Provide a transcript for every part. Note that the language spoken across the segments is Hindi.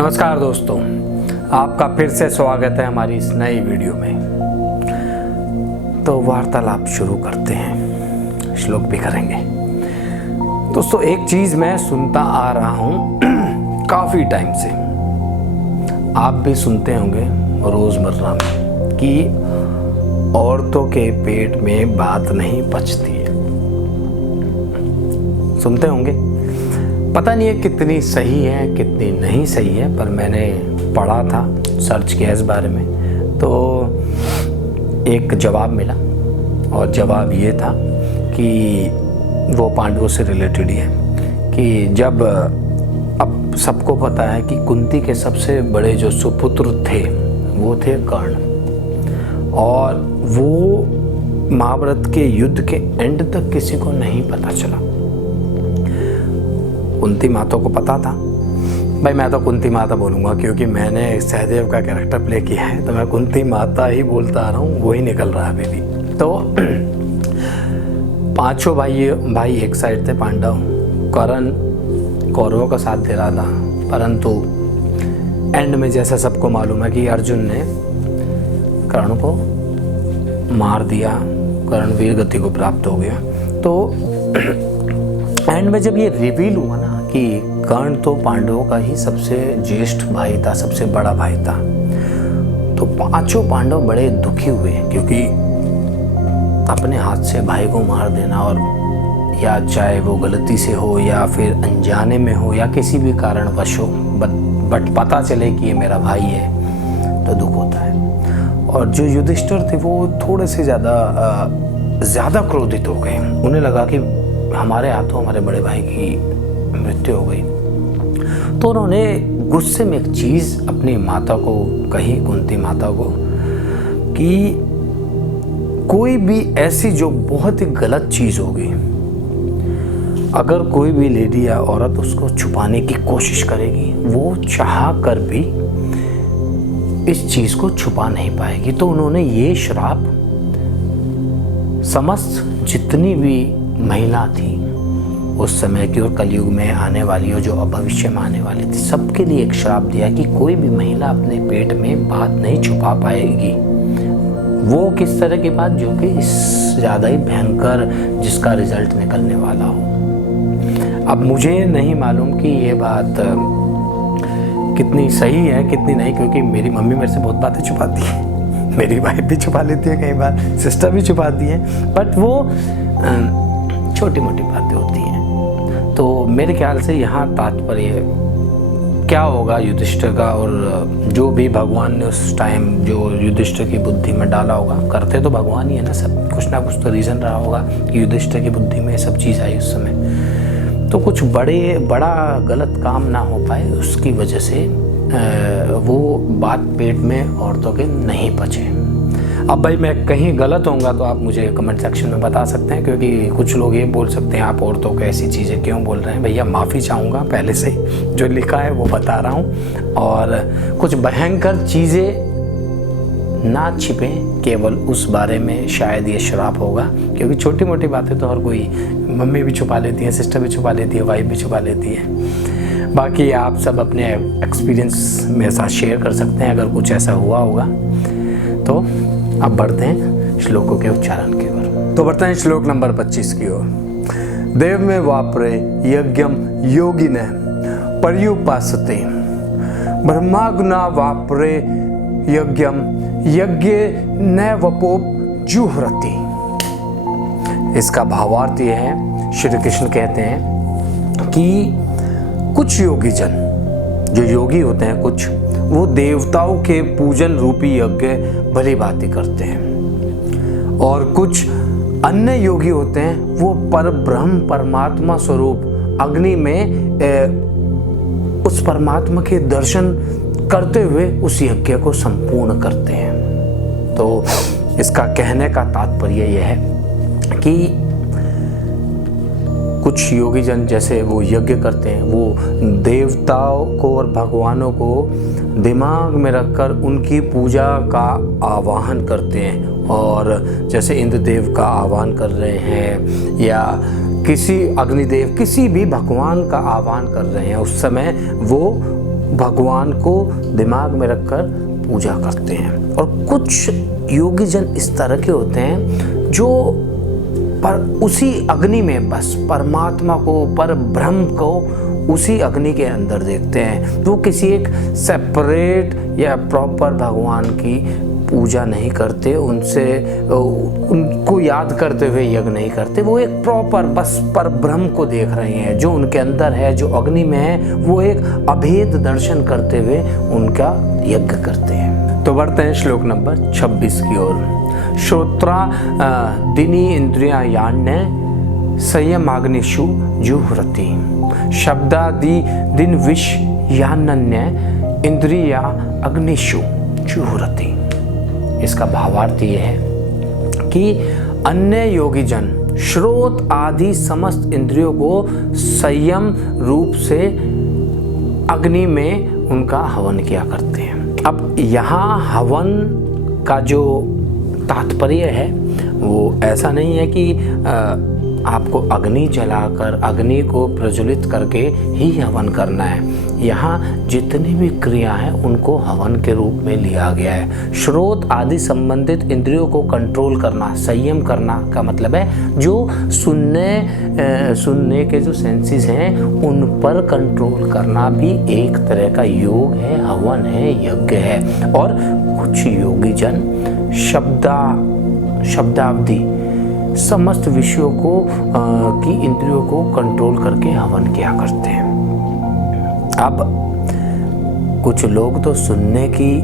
नमस्कार दोस्तों, आपका फिर से स्वागत है हमारी इस नई वीडियो में। तो वार्तालाप शुरू करते हैं, श्लोक भी करेंगे। दोस्तों, एक चीज़ मैं सुनता आ रहा हूँ काफ़ी टाइम से, आप भी सुनते होंगे रोज़मर्रा में, कि औरतों के पेट में बात नहीं पचती है। सुनते होंगे, पता नहीं है कितनी सही है कितनी नहीं सही है, पर मैंने पढ़ा था, सर्च किया इस बारे में, तो एक जवाब मिला। और जवाब ये था कि वो पांडवों से रिलेटेड ही है कि जब, अब सबको पता है कि कुंती के सबसे बड़े जो सुपुत्र थे वो थे कर्ण, और वो महाभारत के युद्ध के एंड तक किसी को नहीं पता चला। कुंती माता को पता था। भाई मैं तो कुंती माता बोलूँगा क्योंकि मैंने सहदेव का कैरेक्टर प्ले किया है, तो मैं कुंती माता ही बोलता आ रहा हूँ, वही निकल रहा है अभी भी। तो पांचों भाई एक साइड थे, पांडव। कर्ण कौरवों का साथ दे रहा था, परंतु एंड में जैसा सबको मालूम है कि अर्जुन ने कर्ण को मार दिया, कर्ण वीर गति को प्राप्त हो गया। तो एंड में जब ये रिवील हुआ ना कि कर्ण तो पांडवों का ही सबसे ज्येष्ठ भाई था, सबसे बड़ा भाई था, तो पांचों पांडव बड़े दुखी हुए, क्योंकि अपने हाथ से भाई को मार देना, और या चाहे वो गलती से हो या फिर अनजाने में हो या किसी भी कारणवश हो, बट पता चले कि ये मेरा भाई है तो दुख होता है। और जो युधिष्ठिर थे वो थोड़े से ज़्यादा क्रोधित हो गए। उन्हें लगा कि हमारे हाथों हमारे बड़े भाई की मृत्यु हो गई, तो उन्होंने गुस्से में एक चीज़ अपनी माता को कही, कुंती माता को, कि कोई भी ऐसी जो बहुत ही गलत चीज़ होगी, अगर कोई भी लेडी या औरत उसको छुपाने की कोशिश करेगी, वो चाह कर भी इस चीज़ को छुपा नहीं पाएगी। तो उन्होंने ये श्राप समस्त जितनी भी महिला थी उस समय की और कलयुग में आने वाली और जो भविष्य में आने वाली थी, सबके लिए एक श्राप दिया कि कोई भी महिला अपने पेट में बात नहीं छुपा पाएगी। वो किस तरह की बात, जो कि इस ज़्यादा ही भयंकर, जिसका रिजल्ट निकलने वाला हो। अब मुझे नहीं मालूम कि ये बात कितनी सही है कितनी नहीं, क्योंकि मेरी मम्मी मेरे से बहुत बातें छुपाती है, मेरी वाइफ भी छुपा लेती है, कई बार सिस्टर भी छुपाती है, बट वो छोटी मोटी बातें होती हैं। तो मेरे ख्याल से यहाँ तात्पर्य क्या होगा युधिष्ठिर का, और जो भी भगवान ने उस टाइम जो युधिष्ठिर की बुद्धि में डाला होगा, करते तो भगवान ही है ना सब, कुछ ना कुछ तो रीज़न रहा होगा कि युधिष्ठिर की बुद्धि में सब चीज़ आई उस समय। तो कुछ बड़ा गलत काम ना हो पाए, उसकी वजह से वो बात पेट में औरतों के नहीं पचे। अब भाई मैं कहीं गलत होऊंगा तो आप मुझे कमेंट सेक्शन में बता सकते हैं, क्योंकि कुछ लोग ये बोल सकते हैं आप औरतों को ऐसी चीज़ें क्यों बोल रहे हैं। भैया माफ़ी चाहूँगा पहले से, जो लिखा है वो बता रहा हूँ, और कुछ भयंकर चीज़ें ना छिपें, केवल उस बारे में शायद ये श्राप होगा, क्योंकि छोटी मोटी बातें तो हर कोई, मम्मी भी छुपा लेती है, सिस्टर भी छुपा लेती है, वाइफ भी छुपा लेती है। बाकी आप सब अपने एक्सपीरियंस मेरे साथ शेयर कर सकते हैं अगर कुछ ऐसा हुआ होगा। तो अब बढ़ते हैं श्लोकों के उच्चारण की ओर। तो बढ़ते हैं श्लोक नंबर 25 की ओर। देव में वापरे यज्ञम योगिने पर्युपासते, ब्रह्माग्ना वापरे यज्ञम यज्ञ न वपोप जुहरति। इसका भावार्थ यह है, श्री कृष्ण कहते हैं कि कुछ योगी जन, जो योगी होते हैं कुछ, वो देवताओं के पूजन रूपी यज्ञ भली भांति करते हैं, और कुछ अन्य योगी होते हैं वो पर ब्रह्म परमात्मा स्वरूप अग्नि में उस परमात्मा के दर्शन करते हुए उस यज्ञ को संपूर्ण करते हैं। तो इसका कहने का तात्पर्य यह है कि कुछ योगी जन जैसे वो यज्ञ करते हैं, वो देवताओं को और भगवानों को दिमाग में रखकर उनकी पूजा का आवाहन करते हैं, और जैसे इंद्रदेव का आह्वान कर रहे हैं या किसी अग्निदेव किसी भी भगवान का आह्वान कर रहे हैं, उस समय वो भगवान को दिमाग में रखकर पूजा करते हैं। और कुछ योगी जन इस तरह के होते हैं जो पर उसी अग्नि में बस परमात्मा को, पर ब्रह्म को उसी अग्नि के अंदर देखते हैं। वो किसी एक सेपरेट या प्रॉपर भगवान की पूजा नहीं करते, उनको याद करते हुए यज्ञ नहीं करते। वो एक प्रॉपर बस पर ब्रह्म को देख रहे हैं, जो उनके अंदर है, जो अग्नि में है। वो एक अभेद दर्शन करते हुए उनका यज्ञ करते हैं। तो बढ़ते हैं श्लोक नंबर 26 की ओर। श्रोत्रा दिनी इंद्रिया यान्य संयमाग्निषु जुह्रति शब्दादि दिन विष यान्य इंद्रिया अग्निषु जुह्रति। इसका भावार्थ ये है कि अन्य योगी जन श्रोत आदि समस्त इंद्रियों को संयम रूप से अग्नि में उनका हवन किया करते हैं। अब यहाँ हवन का जो तात्पर्य है वो ऐसा नहीं है कि आपको अग्नि जलाकर, अग्नि को प्रज्वलित करके ही हवन करना है। यहाँ जितनी भी क्रिया है उनको हवन के रूप में लिया गया है। श्रोत आदि संबंधित इंद्रियों को कंट्रोल करना, संयम करना का मतलब है जो सुनने के जो सेंसेस हैं उन पर कंट्रोल करना भी एक तरह का योग है, हवन है, यज्ञ है। और कुछ योगी जन शब्दावधि समस्त विषयों को की इंद्रियों को कंट्रोल करके हवन किया करते हैं। अब कुछ लोग तो सुनने की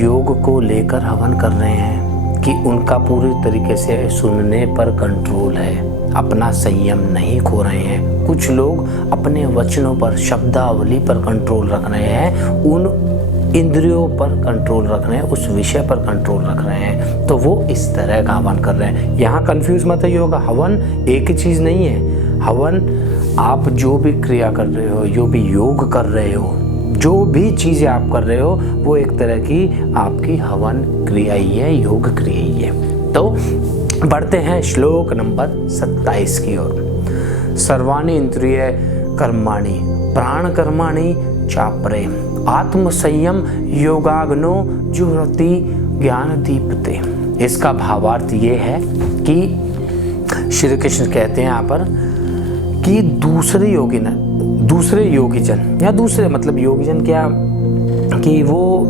योग को लेकर हवन कर रहे हैं कि उनका पूरी तरीके से सुनने पर कंट्रोल है, अपना संयम नहीं खो रहे हैं। कुछ लोग अपने वचनों पर, शब्दावली पर कंट्रोल रख रहे हैं, उन इंद्रियों पर कंट्रोल रख रहे हैं, उस विषय पर कंट्रोल रख रहे हैं। तो वो इस तरह का हवन कर रहे हैं। यहाँ कंफ्यूज मत होइएगा, हवन एक ही चीज़ नहीं है। हवन आप जो भी क्रिया कर रहे हो, जो भी योग कर रहे हो, जो भी चीज़ें आप कर रहे हो, वो एक तरह की आपकी हवन क्रिया ही है, योग क्रिया ही है। तो बढ़ते हैं श्लोक नंबर 27 की ओर। सर्वाणि इंद्रिय कर्माणि प्राण कर्माणि चापरे आत्म संयम योगाग्नो जुह्रति ज्ञान दीप्ते। इसका भावार्थ ये है कि श्री कृष्ण कहते हैं यहाँ पर कि दूसरे योगी जन या दूसरे मतलब योगी जन क्या कि वो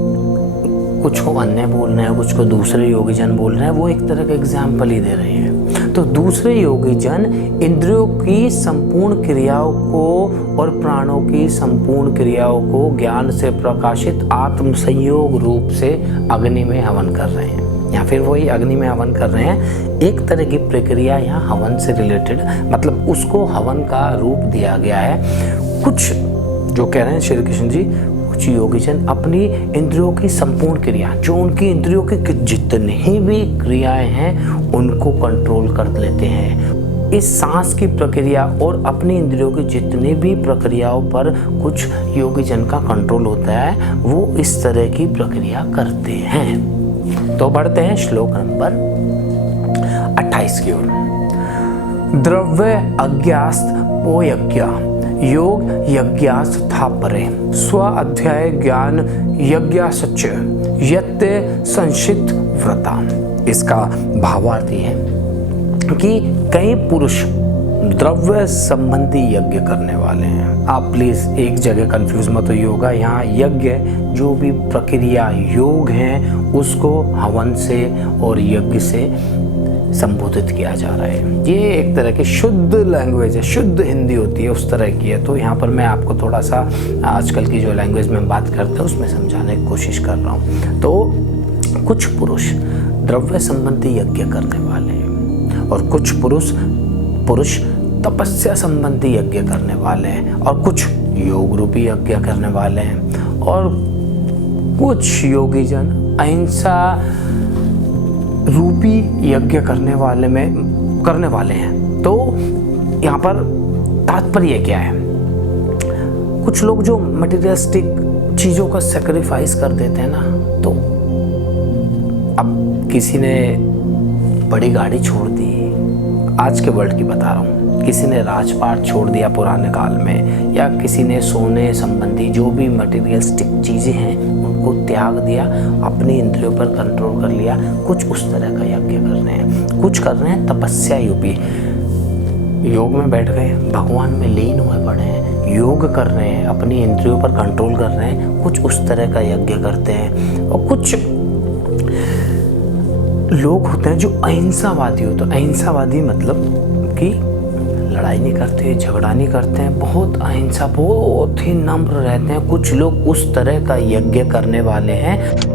कुछ को अन्य बोल रहे हैं, कुछ को दूसरे योगी जन बोल रहे हैं, वो एक तरह का एग्जाम्पल ही दे रहे हैं। तो दूसरे योगी जन इंद्रियों की संपूर्ण क्रियाओं को और प्राणों की संपूर्ण क्रियाओं को ज्ञान से प्रकाशित आत्म संयोग रूप से अग्नि में हवन कर रहे हैं, या फिर वही अग्नि में हवन कर रहे हैं। एक तरह की प्रक्रिया यहाँ हवन से रिलेटेड, मतलब उसको हवन का रूप दिया गया है। कुछ जो कह रहे हैं श्री कृष्ण जी, कुछ योगी जन अपनी इंद्रियों की संपूर्ण क्रिया, जो उनकी इंद्रियों की जितनी भी क्रियाएं हैं उनको कंट्रोल कर लेते हैं। इस सांस की प्रक्रिया और अपनी इंद्रियों की जितनी भी प्रक्रियाओं पर कुछ योगी जन का कंट्रोल होता है, वो इस तरह की प्रक्रिया करते हैं। तो बढ़ते हैं श्लोक नंबर 28 की ओर। द्रव्य अज्ञास्त यज्ञ योग यज्ञास्था परे स्व अध्याय ज्ञान यज्ञासच यत्ते संशित व्रता। इसका भावार्थ है कि कई पुरुष द्रव्य संबंधी यज्ञ करने वाले हैं। आप प्लीज एक जगह कंफ्यूज मत होइएगा। यहाँ यज्ञ जो भी प्रक्रिया योग है उसको हवन से और यज्ञ से संबोधित किया जा रहा है। ये एक तरह की शुद्ध लैंग्वेज है, शुद्ध हिंदी होती है, उस तरह की है। तो यहाँ पर मैं आपको थोड़ा सा आजकल की जो लैंग्वेज में बात करते हैं उसमें समझाने की कोशिश कर रहा हूँ। तो कुछ पुरुष द्रव्य संबंधी यज्ञ करने वाले हैं और कुछ पुरुष तपस्या संबंधी यज्ञ करने वाले हैं और कुछ योग रूपी यज्ञ करने वाले हैं और कुछ योगी जन अहिंसा रूपी यज्ञ करने वाले हैं। तो यहाँ पर तात्पर्य क्या है? कुछ लोग जो मटेरियलिस्टिक चीज़ों का सैक्रिफाइस कर देते हैं ना, तो अब किसी ने बड़ी गाड़ी छोड़ दी, आज के वर्ल्ड की बता रहा हूँ, किसी ने राजपाट छोड़ दिया पुराने काल में, या किसी ने सोने संबंधी जो भी मटेरियलिस्टिक चीज़ें हैं उनको त्याग दिया, अपनी इंद्रियों पर कंट्रोल कर लिया। कुछ उस तरह का यज्ञ कर रहे हैं, कुछ कर रहे हैं तपस्या यूपी, योग में बैठ गए, भगवान में लीन हुए पड़े हैं, योग कर रहे हैं, अपनी इंद्रियों पर कंट्रोल कर रहे हैं, कुछ उस तरह का यज्ञ करते हैं। और कुछ लोग होते हैं जो अहिंसावादी होते हैं। अहिंसावादी मतलब कि लड़ाई नहीं करते, झगड़ा नहीं करते हैं, बहुत अहिंसा, बहुत ही नम्र रहते हैं। कुछ लोग उस तरह का यज्ञ करने वाले हैं।